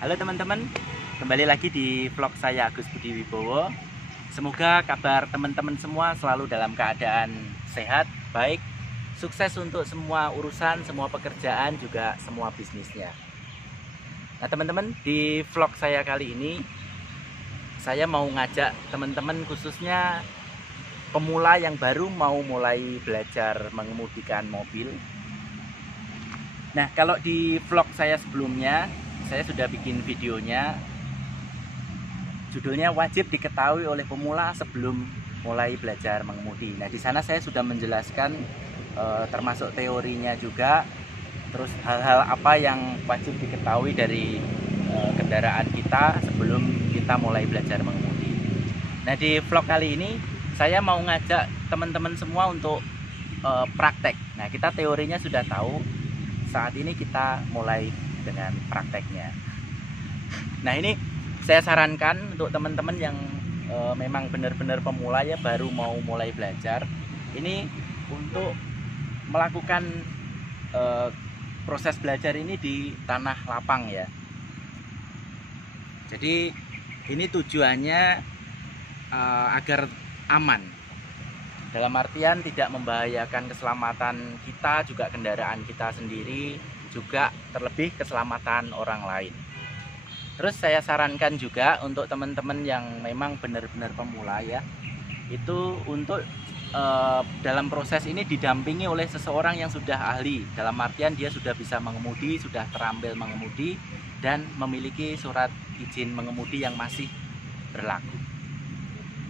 Halo teman-teman, kembali lagi di vlog saya Agus Budi Wibowo. Semoga kabar teman-teman semua selalu dalam keadaan sehat, baik, sukses untuk semua urusan, semua pekerjaan, juga semua bisnisnya. Nah teman-teman, di vlog saya kali ini saya mau ngajak teman-teman, khususnya pemula yang baru mau mulai belajar mengemudikan mobil. Nah, kalau di vlog saya sebelumnya saya sudah bikin videonya, judulnya wajib diketahui oleh pemula sebelum mulai belajar mengemudi. Nah, di sana saya sudah menjelaskan termasuk teorinya juga, terus hal-hal apa yang wajib diketahui dari kendaraan kita sebelum kita mulai belajar mengemudi. Nah, di vlog kali ini saya mau ngajak teman-teman semua untuk praktek. Nah, kita teorinya sudah tahu, saat ini kita mulai dengan prakteknya. Nah, ini saya sarankan untuk teman-teman yang memang benar-benar pemula ya, baru mau mulai belajar, ini untuk melakukan proses belajar ini di tanah lapang ya. Jadi ini tujuannya agar aman, dalam artian tidak membahayakan keselamatan kita, juga kendaraan kita sendiri, juga terlebih keselamatan orang lain. Terus saya sarankan juga untuk teman-teman yang memang benar-benar pemula ya, itu untuk dalam proses ini didampingi oleh seseorang yang sudah ahli, dalam artian dia sudah bisa mengemudi, sudah terampil mengemudi, dan memiliki surat izin mengemudi yang masih berlaku.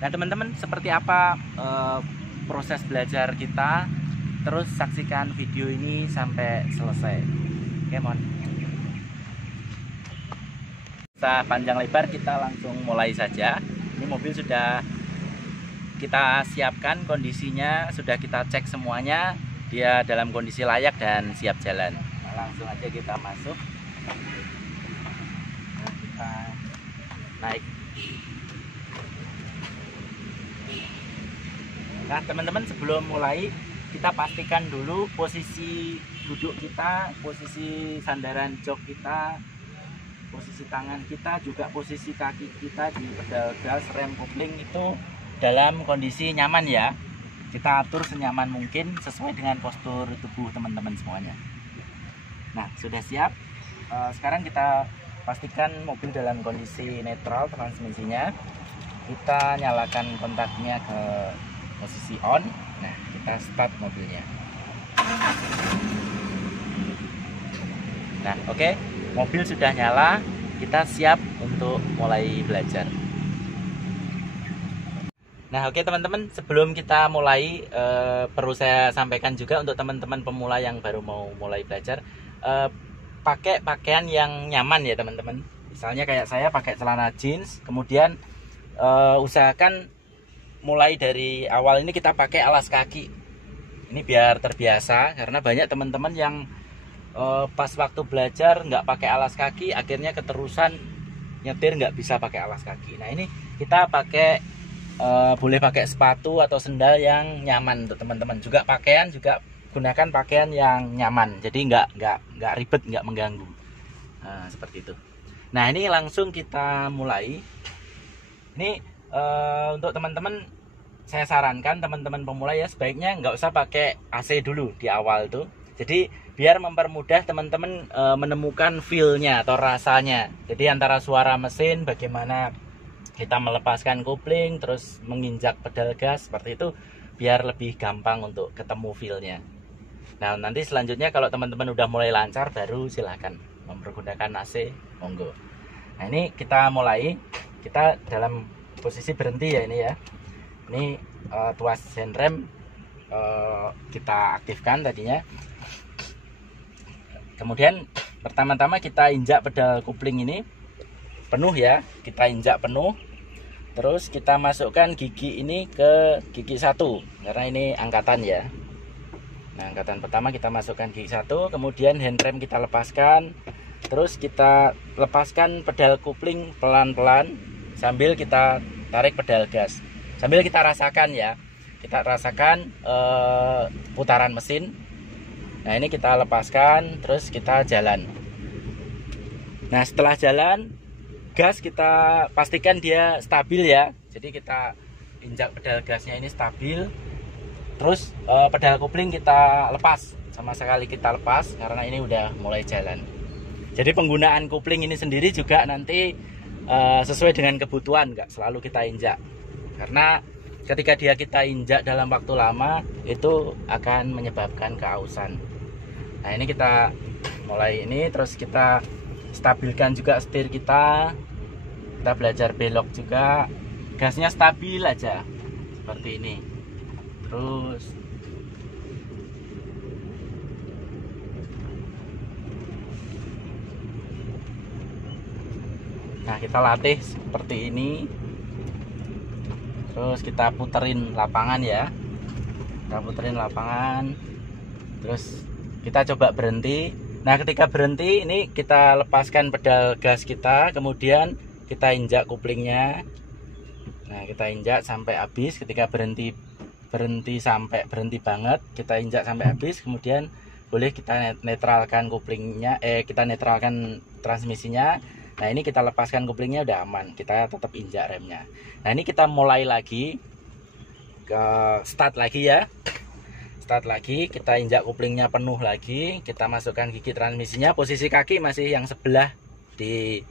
Nah teman-teman, seperti apa proses belajar kita? Terus saksikan video ini sampai selesai. Oke, mohon. Kita panjang lebar, kita langsung mulai saja. Ini mobil sudah kita siapkan, kondisinya sudah kita cek semuanya, dia dalam kondisi layak dan siap jalan. Nah, langsung aja kita masuk. Nah, kita naik. Nah teman-teman, sebelum mulai kita pastikan dulu posisi duduk kita, posisi sandaran jok kita, posisi tangan kita, juga posisi kaki kita di pedal gas, rem, kopling itu dalam kondisi nyaman ya. Kita atur senyaman mungkin sesuai dengan postur tubuh teman-teman semuanya. Nah, sudah siap. Sekarang kita pastikan mobil dalam kondisi netral transmisinya. Kita nyalakan kontaknya ke posisi on. Nah, kita start mobilnya. Nah, oke, mobil sudah nyala, kita siap untuk mulai belajar. Nah, oke teman-teman, sebelum kita mulai, perlu saya sampaikan juga untuk teman-teman pemula yang baru mau mulai belajar, pakai pakaian yang nyaman ya teman-teman. Misalnya kayak saya pakai celana jeans, kemudian usahakan mulai dari awal ini kita pakai alas kaki. Ini biar terbiasa, karena banyak teman-teman yang pas waktu belajar nggak pakai alas kaki, akhirnya keterusan nyetir nggak bisa pakai alas kaki. Nah, ini kita pakai boleh pakai sepatu atau sendal yang nyaman untuk teman-teman. Juga pakaian juga gunakan pakaian yang nyaman, jadi nggak ribet, nggak mengganggu. Nah, seperti itu. Nah, ini langsung kita mulai. Ini untuk teman-teman, saya sarankan teman-teman pemula ya, sebaiknya nggak usah pakai AC dulu di awal tuh. Jadi biar mempermudah teman-teman menemukan feel-nya atau rasanya. Jadi antara suara mesin, bagaimana kita melepaskan kopling, terus menginjak pedal gas, seperti itu, biar lebih gampang untuk ketemu feel-nya. Nah, nanti selanjutnya kalau teman-teman udah mulai lancar, baru silahkan mempergunakan AC, monggo. Nah, ini kita mulai. Kita dalam posisi berhenti ya ini ya. Ini tuas handrem kita aktifkan tadinya. Kemudian pertama-tama kita injak pedal kopling ini penuh ya, kita injak penuh. Terus kita masukkan gigi ini ke gigi 1, karena ini angkatan ya. Nah, angkatan pertama kita masukkan gigi 1, kemudian handrem kita lepaskan. Terus kita lepaskan pedal kopling pelan-pelan sambil kita tarik pedal gas. Sambil kita rasakan ya, kita rasakan putaran mesin. Nah, ini kita lepaskan, terus kita jalan. Nah setelah jalan, gas kita pastikan dia stabil ya. Jadi kita injak pedal gasnya ini stabil. Terus pedal kopling kita lepas, sama sekali kita lepas karena ini udah mulai jalan. Jadi penggunaan kopling ini sendiri juga nanti sesuai dengan kebutuhan, nggak selalu kita injak. Karena ketika kita injak dalam waktu lama itu akan menyebabkan keausan. Nah ini kita mulai ini, terus kita stabilkan juga setir kita belajar belok juga, gasnya stabil aja seperti ini. Terus nah kita latih seperti ini, terus kita puterin lapangan ya, terus kita coba berhenti. Nah ketika berhenti ini kita lepaskan pedal gas kita, kemudian kita injak koplingnya. Nah kita injak sampai habis. Ketika berhenti sampai berhenti banget, kita injak sampai habis, kemudian boleh kita netralkan koplingnya, kita netralkan transmisinya. Nah ini kita lepaskan koplingnya, udah aman, kita tetap injak remnya. Nah ini kita mulai lagi ke start lagi ya. Start lagi, kita injak koplingnya penuh lagi, kita masukkan gigi transmisinya, posisi kaki masih yang sebelah di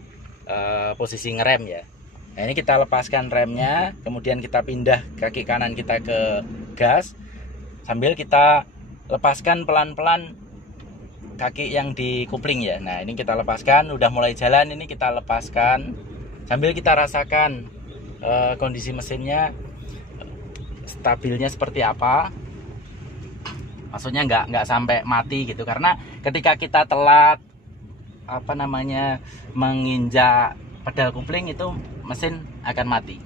posisi ngerem ya. Nah ini kita lepaskan remnya, kemudian kita pindah kaki kanan kita ke gas, sambil kita lepaskan pelan-pelan kaki yang di kopling ya. Nah ini kita lepaskan, udah mulai jalan, ini kita lepaskan sambil kita rasakan kondisi mesinnya stabilnya seperti apa. Maksudnya nggak sampai mati gitu, karena ketika kita telat menginjak pedal kopling itu mesin akan mati.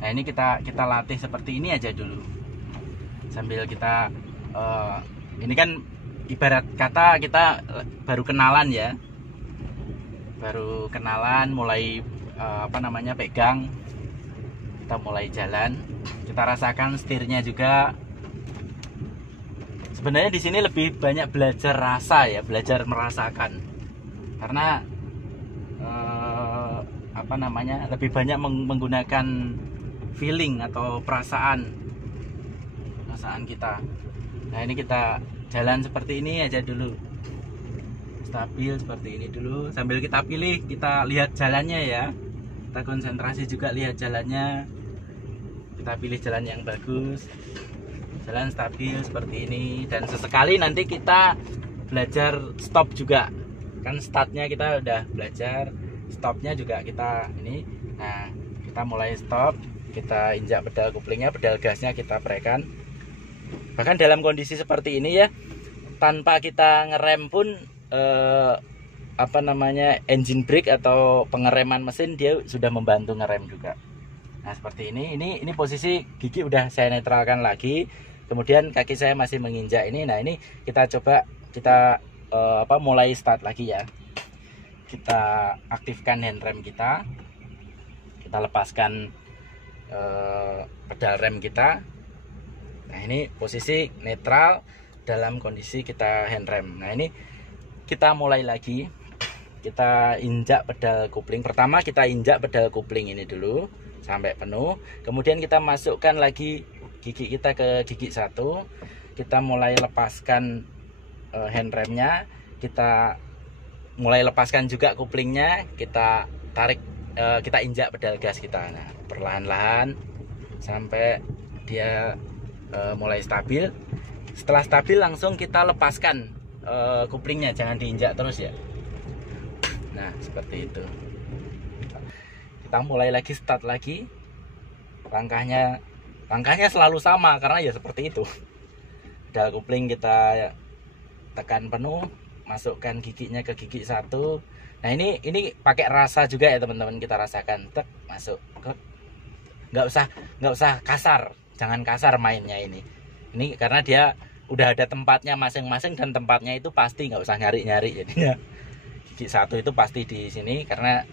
Nah ini kita latih seperti ini aja dulu, sambil kita ini kan ibarat kata kita baru kenalan ya, mulai pegang, kita mulai jalan, kita rasakan setirnya juga. Sebenarnya di sini lebih banyak belajar rasa ya, belajar merasakan, karena lebih banyak menggunakan feeling atau perasaan kita. Nah ini kita jalan seperti ini aja dulu, stabil seperti ini dulu, sambil kita pilih, kita lihat jalannya ya, kita konsentrasi juga lihat jalannya, kita pilih jalan yang bagus, jalan stabil seperti ini. Dan sesekali nanti kita belajar stop juga, kan startnya kita udah belajar, stopnya juga kita ini. Nah kita mulai stop, kita injak pedal koplingnya, pedal gasnya kita prekan. Bahkan dalam kondisi seperti ini ya, tanpa kita ngerem pun engine brake atau pengereman mesin dia sudah membantu ngerem juga. Nah seperti ini posisi gigi udah saya netralkan lagi, kemudian kaki saya masih menginjak ini. Nah ini kita coba mulai start lagi ya. Kita aktifkan handrem kita lepaskan pedal rem kita. Nah ini posisi netral dalam kondisi kita handrem. Nah ini kita mulai lagi, kita injak pedal kopling. Pertama kita injak pedal kopling ini dulu sampai penuh, kemudian kita masukkan lagi gigi kita ke gigi 1, kita mulai lepaskan handremnya, kita mulai lepaskan juga koplingnya, kita tarik, kita injak pedal gas kita. Nah perlahan-lahan sampai dia mulai stabil. Setelah stabil langsung kita lepaskan koplingnya, jangan diinjak terus ya. Nah seperti itu. Kita mulai lagi, start lagi. Langkahnya selalu sama karena ya seperti itu. Pedal kopling kita tekan penuh, masukkan giginya ke gigi 1. Nah ini pakai rasa juga ya teman-teman, kita rasakan, tek masuk, nggak usah kasar, jangan kasar mainnya ini karena dia udah ada tempatnya masing-masing, dan tempatnya itu pasti nggak usah nyari-nyari. Jadinya gigi 1 itu pasti di sini, karena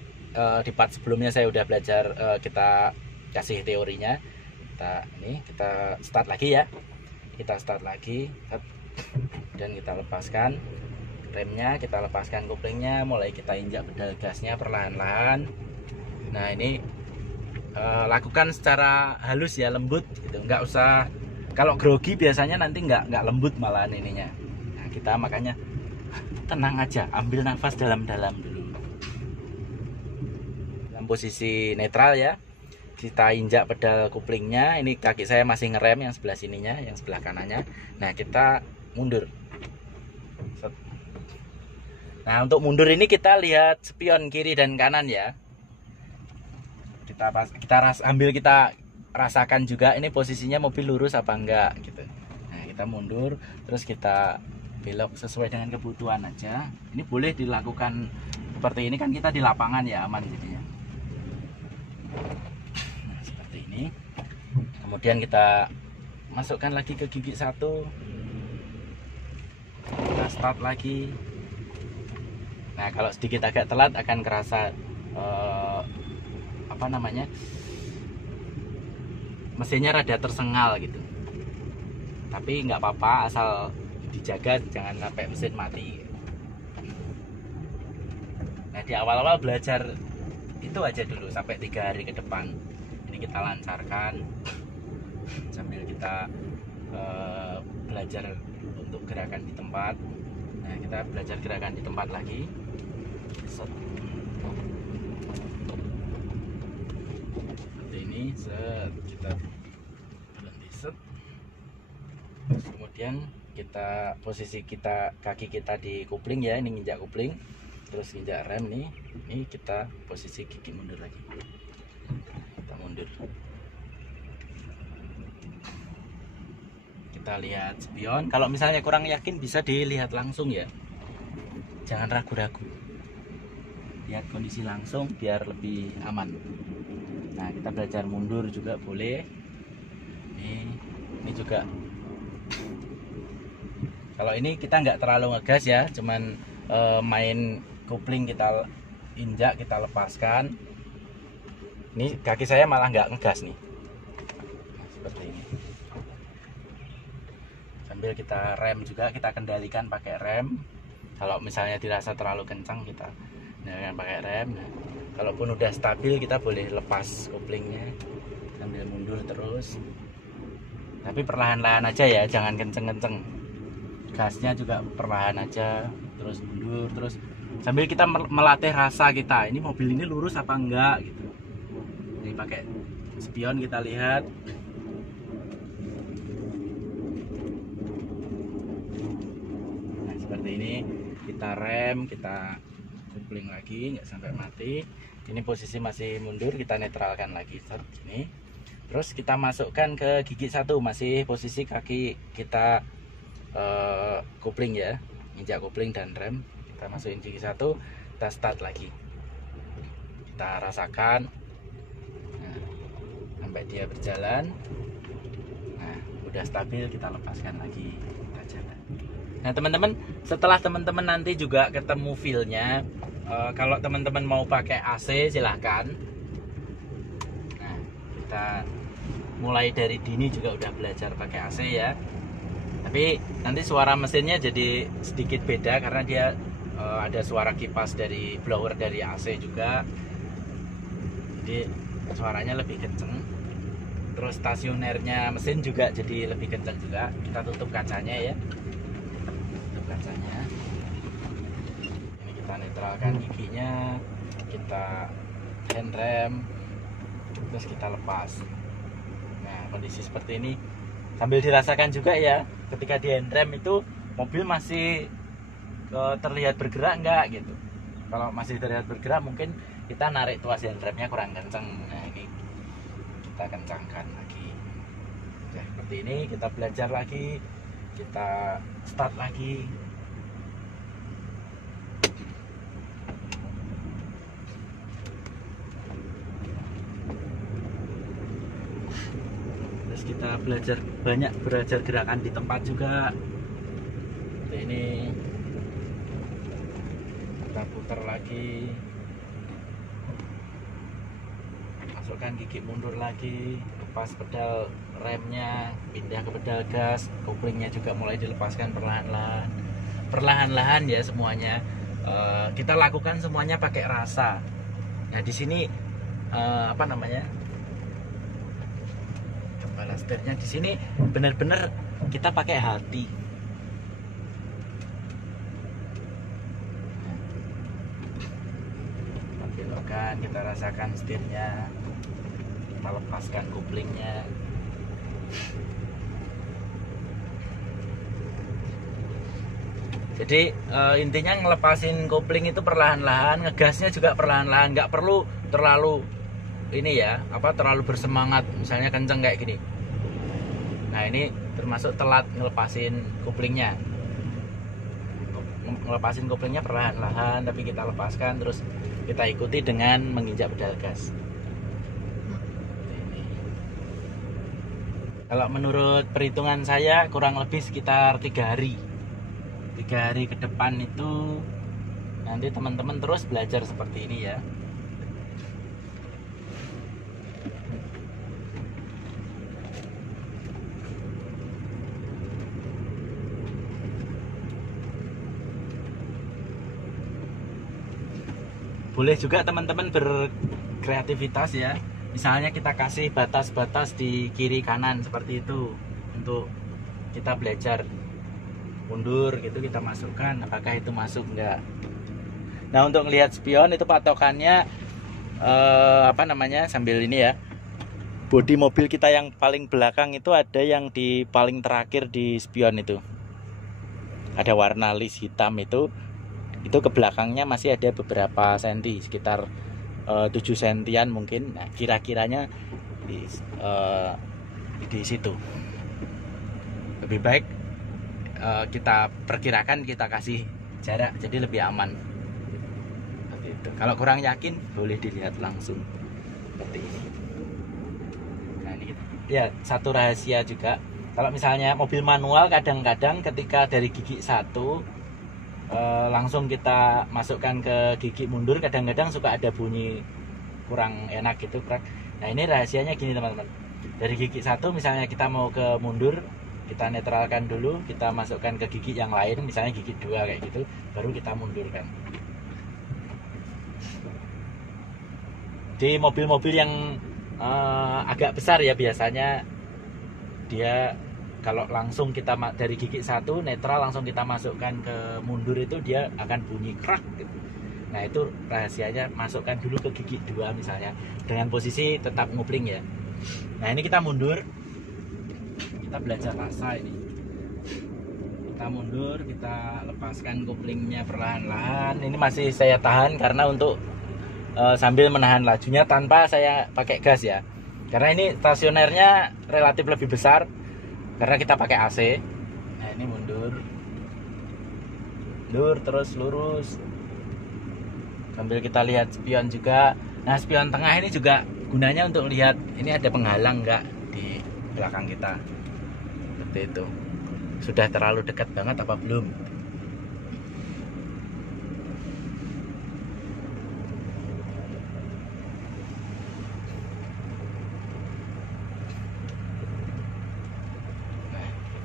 di part sebelumnya saya udah belajar, kita kasih teorinya. Kita start lagi ya, kita start lagi dan kita lepaskan, remnya, kita lepaskan koplingnya, mulai kita injak pedal gasnya perlahan-lahan. Nah ini lakukan secara halus ya, lembut gitu, nggak usah. Kalau grogi biasanya nanti nggak lembut malahan ininya. Nah kita makanya tenang aja, ambil nafas dalam-dalam dulu dalam posisi netral ya. Kita injak pedal koplingnya, ini kaki saya masih ngerem yang sebelah sininya, yang sebelah kanannya. Nah kita mundur. Nah untuk mundur ini kita lihat spion kiri dan kanan ya. Kita rasakan juga ini posisinya mobil lurus apa enggak gitu. Nah kita mundur, terus kita belok sesuai dengan kebutuhan aja. Ini boleh dilakukan seperti ini, kan kita di lapangan ya, aman jadinya. Nah seperti ini. Kemudian kita masukkan lagi ke gigi 1, kita start lagi. Nah kalau sedikit agak telat akan kerasa apa namanya, mesinnya rada tersengal gitu, tapi nggak apa-apa asal dijaga jangan sampai mesin mati. Nah di awal-awal belajar itu aja dulu sampai 3 hari ke depan. Ini kita lancarkan sambil kita belajar untuk gerakan di tempat. Nah kita belajar gerakan di tempat lagi. Seperti ini, kita berhenti set. Kemudian kita posisi kaki kita di kopling ya, ini nginjak kopling, terus nginjak rem nih. Ini kita posisi gigi mundur lagi. Kita mundur. Kita lihat spion. Kalau misalnya kurang yakin bisa dilihat langsung ya. Jangan ragu-ragu. Lihat kondisi langsung biar lebih aman. Nah kita belajar mundur juga boleh. Ini juga. Kalau ini kita nggak terlalu ngegas ya, cuman main kopling kita injak, kita lepaskan. Ini kaki saya malah nggak ngegas nih. Nah, seperti ini. Sambil kita rem juga, kita kendalikan pakai rem. Kalau misalnya dirasa terlalu kencang kita dengan pakai rem. Nah, kalaupun udah stabil kita boleh lepas koplingnya sambil mundur terus, tapi perlahan-lahan aja ya, jangan kenceng-kenceng. Gasnya juga perlahan aja, terus mundur terus sambil kita melatih rasa kita, ini mobil ini lurus apa enggak gitu. Ini pakai spion kita lihat. Nah seperti ini, kita rem, kita kopling lagi nggak sampai mati. Ini posisi masih mundur, kita netralkan lagi ini. Terus kita masukkan ke gigi 1, masih posisi kaki kita kopling ya, injak kopling dan rem. Kita masukin gigi 1, kita start lagi, kita rasakan. Nah, sampai dia berjalan. Nah udah stabil kita lepaskan lagi, kita jalan. Nah teman-teman, setelah teman-teman nanti juga ketemu feel-nya, kalau teman-teman mau pakai AC silahkan. Nah kita mulai dari dini juga udah belajar pakai AC ya, tapi nanti suara mesinnya jadi sedikit beda karena dia ada suara kipas dari blower dari AC juga, jadi suaranya lebih kenceng. Terus stasionernya mesin juga jadi lebih kenceng juga. Kita tutup kacanya ya, tutup kacanya. Ini kita netralkan giginya, kita hand rem, terus kita lepas. Nah kondisi seperti ini sambil dirasakan juga ya, ketika di hand rem itu mobil masih terlihat bergerak enggak gitu. Kalau masih terlihat bergerak mungkin kita narik tuas hand remnya kurang kenceng. Nah ini kita kencangkan lagi. Nah, seperti ini kita belajar lagi, kita start lagi. Terus kita banyak belajar gerakan di tempat juga. Seperti ini. Kita putar lagi, masukkan gigi mundur lagi, lepas pedal remnya, pindah ke pedal gas, koplingnya juga mulai dilepaskan perlahan-lahan. perlahan-lahan ya semuanya. Kita lakukan semuanya pakai rasa. Nah di sini apa namanya, kepala setirnya di sini benar-benar kita pakai hati. Belokan, kita rasakan setirnya, kita lepaskan koplingnya. Jadi intinya ngelepasin kopling itu perlahan-lahan, ngegasnya juga perlahan-lahan, nggak perlu terlalu ini ya, terlalu bersemangat, misalnya kenceng kayak gini. Nah ini termasuk telat ngelepasin koplingnya. Ngelepasin koplingnya perlahan-lahan, tapi kita lepaskan, terus kita ikuti dengan menginjak pedal gas. Kalau menurut perhitungan saya kurang lebih sekitar 3 hari. 3 hari ke depan itu nanti teman-teman terus belajar seperti ini ya. Boleh juga teman-teman berkreativitas ya. Misalnya kita kasih batas-batas di kiri kanan seperti itu untuk kita belajar. Mundur gitu kita masukkan, apakah itu masuk enggak. Nah untuk melihat spion itu patokannya apa namanya, sambil ini ya, bodi mobil kita yang paling belakang itu ada yang di paling terakhir di spion itu ada warna list hitam itu ke belakangnya masih ada beberapa senti, sekitar 7 sentian mungkin. Nah kira-kiranya di situ lebih baik kita perkirakan, kita kasih jarak jadi lebih aman. Seperti itu. Kalau kurang yakin boleh dilihat langsung seperti ini. Nah ini ya satu rahasia juga. Kalau misalnya mobil manual kadang-kadang ketika dari gigi 1 langsung kita masukkan ke gigi mundur, kadang-kadang suka ada bunyi kurang enak gitu, crack. Nah ini rahasianya gini teman-teman. Dari gigi 1 misalnya kita mau ke mundur, kita netralkan dulu, kita masukkan ke gigi yang lain, misalnya gigi 2 kayak gitu, baru kita mundurkan. Di mobil-mobil yang agak besar ya biasanya dia kalau langsung kita dari gigi 1 netral langsung kita masukkan ke mundur itu dia akan bunyi krak gitu. Nah itu rahasianya, masukkan dulu ke gigi 2 misalnya dengan posisi tetap ngupling ya. Nah ini kita mundur, kita belajar rasa ini. Kita mundur, kita lepaskan koplingnya perlahan-lahan. Ini masih saya tahan karena untuk sambil menahan lajunya tanpa saya pakai gas ya. Karena ini stasionernya relatif lebih besar karena kita pakai AC. Nah ini mundur terus lurus sambil kita lihat spion juga. Nah spion tengah ini juga gunanya untuk lihat ini ada penghalang enggak di belakang kita. Seperti itu, sudah terlalu dekat banget apa belum.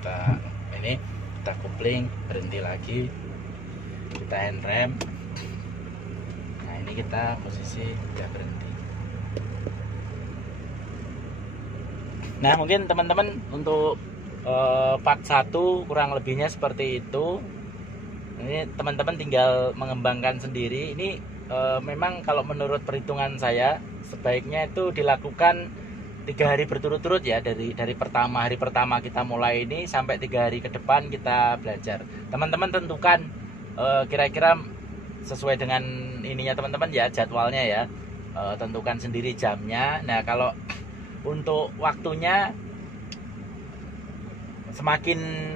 Nah kita kopling, berhenti lagi, kita handrem. Nah ini kita posisi udah berhenti. Nah mungkin teman-teman untuk part 1 kurang lebihnya seperti itu. Ini teman-teman tinggal mengembangkan sendiri. Ini memang kalau menurut perhitungan saya sebaiknya itu dilakukan 3 hari berturut-turut ya, dari hari pertama kita mulai ini sampai 3 hari ke depan kita belajar. Teman-teman tentukan kira-kira sesuai dengan ininya teman-teman ya, jadwalnya ya, tentukan sendiri jamnya. Nah kalau untuk waktunya semakin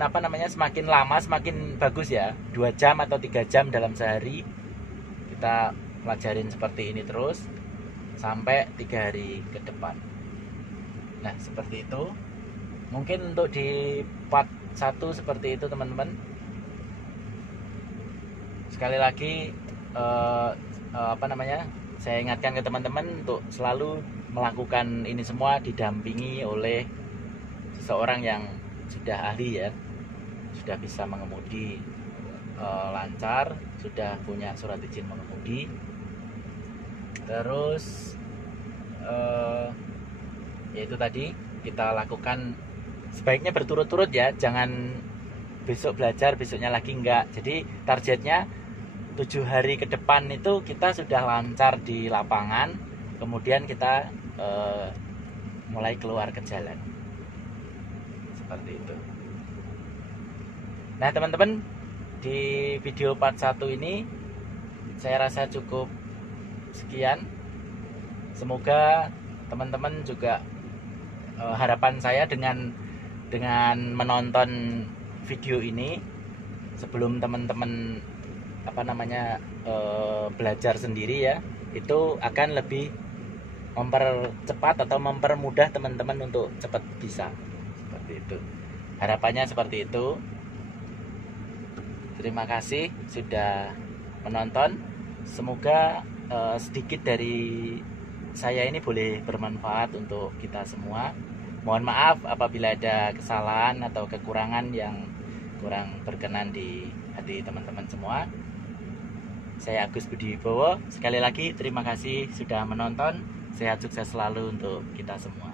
semakin lama semakin bagus ya, 2 jam atau 3 jam dalam sehari kita pelajarin seperti ini terus sampai 3 hari ke depan. Nah seperti itu mungkin untuk di part 1 seperti itu teman-teman. Sekali lagi saya ingatkan ke teman-teman untuk selalu melakukan ini semua didampingi oleh seseorang yang sudah ahli ya, sudah bisa mengemudi. lancar, sudah punya surat izin mengemudi. Terus yaitu tadi kita lakukan sebaiknya berturut-turut ya, jangan besok belajar besoknya lagi, enggak. Jadi targetnya 7 hari ke depan itu kita sudah lancar di lapangan, kemudian kita mulai keluar ke jalan seperti itu. Nah teman-teman, di video part 1 ini saya rasa cukup sekian. Semoga teman-teman juga harapan saya dengan menonton video ini, sebelum teman-teman belajar sendiri ya, itu akan lebih mempercepat atau mempermudah teman-teman untuk cepat bisa. Seperti itu. Harapannya seperti itu. Terima kasih sudah menonton. Semoga sedikit dari saya ini boleh bermanfaat untuk kita semua. Mohon maaf apabila ada kesalahan atau kekurangan yang kurang berkenan di hati teman-teman semua. Saya Agus Budi Wibowo. Sekali lagi terima kasih sudah menonton. Sehat sukses selalu untuk kita semua.